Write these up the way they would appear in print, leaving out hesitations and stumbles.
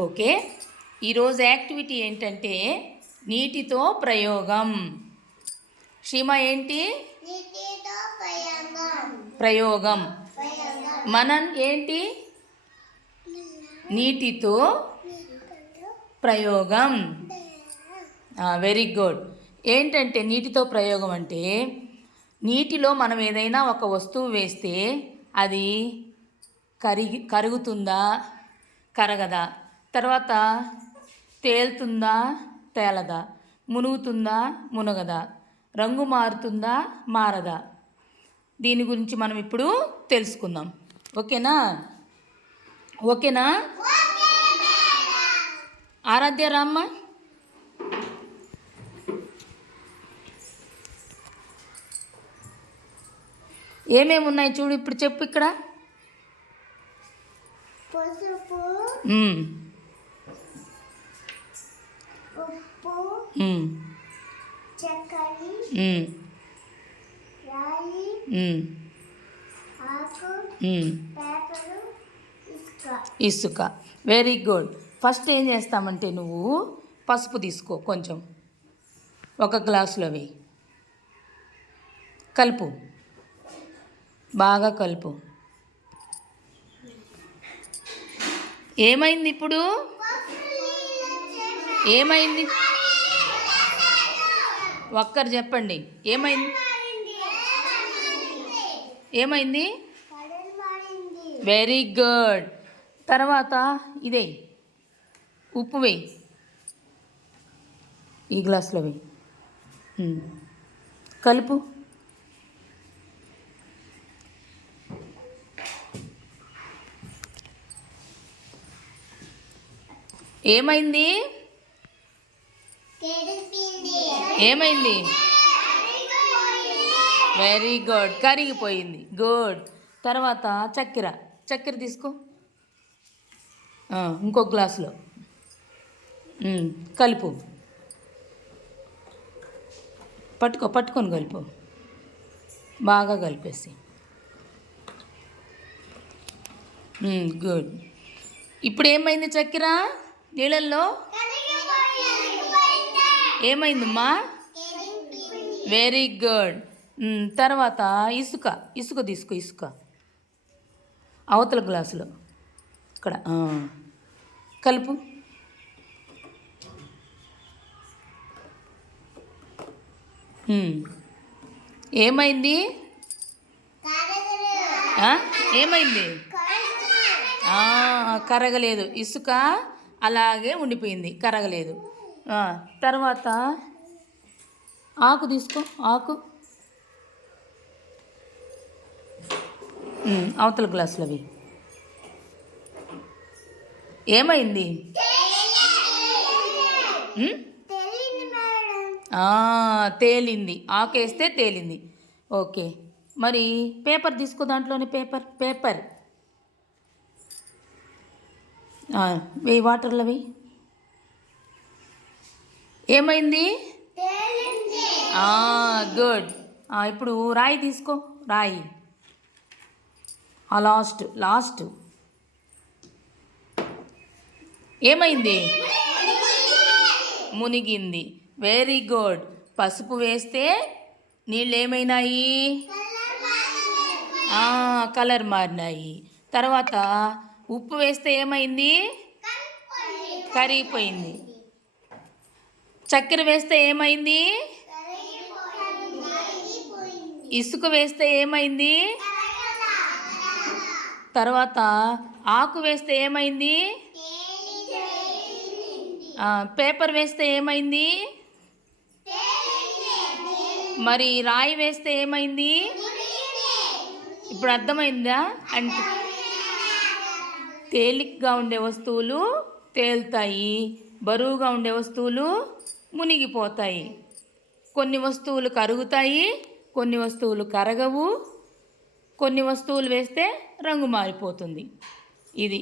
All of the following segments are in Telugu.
ఓకే, ఈరోజు యాక్టివిటీ ఏంటంటే నీటితో ప్రయోగం. శ్రీమ ఏంటి? ప్రయోగం. మనం ఏంటి? నీటితో ప్రయోగం. Very good. ఏంటంటే నీటితో ప్రయోగం అంటే నీటిలో మనం ఏదైనా ఒక వస్తువు వేస్తే అది కరుగుతుందా, కరగదా, తర్వాత తేలుతుందా, తేలదా, మునుగుతుందా, మునగదా, రంగు మారుతుందా, మారదా, దీని గురించి మనం ఇప్పుడు తెలుసుకుందాం. ఓకేనా? ఓకేనా? ఆరాధ్య రామ్మ. ఏమేమి ఉన్నాయి చూడు, ఇప్పుడు చెప్పు. ఇక్కడ పసుపు, ఉప్పు, చక్కెర, రాయి, ఆకు, పేపరు, ఇసుక. Very good. ఫస్ట్ ఏం చేస్తామంటే నువ్వు పసుపు తీసుకో, కొంచెం ఒక గ్లాసులో వేయి, కలుపు, బాగా కలుపు. ఏమైంది ఇప్పుడు? ఏమైంది? ఒక్కరు చెప్పండి, ఏమైంది? ఏమైంది? Very good. తర్వాత ఇదే ఉప్పు వేయి, ఈ గ్లాసులో వేయి, కలుపు. ఏమైంది? ఏమైంది? వెరీ గుడ్, కరిగిపోయింది. గుడ్. తర్వాత చక్కెర తీసుకో, ఇంకో గ్లాసులో కలుపు, పట్టుకొని కలుపు, బాగా కలిపేసి. గుడ్. ఇప్పుడు ఏమైంది? చక్కెర నీళ్ళల్లో ఏమైందమ్మా? Very good. తర్వాత ఇసుక తీసుకో, ఇసుక అవతల గ్లాసులో ఇక్కడ కలుపు. ఏమైంది? ఏమైంది? కరగలేదు, ఇసుక అలాగే ఉండిపోయింది, కరగలేదు. తర్వాత ఆకు తీసుకో, ఆకు అవతల గ్లాసులో అవి. ఏమైంది? తేలింది, ఆకేస్తే తేలింది. ఓకే, మరి పేపర్ తీసుకో, దాంట్లోనే పేపర్ వేయి, వాటర్లో వేయి. ఏమైంది? గుడ్. ఇప్పుడు రాయి తీసుకో, రాయి లాస్ట్. ఏమైంది? మునిగింది. Very good. పసుపు వేస్తే నీళ్ళు ఏమైనాయి? కలర్ మారినాయి. తర్వాత ఉప్పు వేస్తే ఏమైంది? కరిగిపోయింది. చక్కెర వేస్తే ఏమైంది? ఇసుక వేస్తే ఏమైంది? తర్వాత ఆకు వేస్తే ఏమైంది? పేపర్ వేస్తే ఏమైంది? మరి రాయి వేస్తే ఏమైంది? ఇప్పుడు అర్థమైందా? అంటే తేలిగ్గా ఉండే వస్తువులు తేలుతాయి, బరువుగా ఉండే వస్తువులు మునిగిపోతాయి. కొన్ని వస్తువులు కరుగుతాయి, కొన్ని వస్తువులు కరగవు, కొన్ని వస్తువులు వేస్తే రంగు మారిపోతుంది. ఇది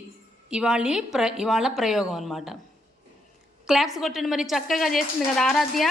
ఇవాళ ప్రయోగం అన్నమాట. క్లాప్స్ కొట్టండి. మరి చక్కగా చేస్తుంది కదా ఆరాధ్య.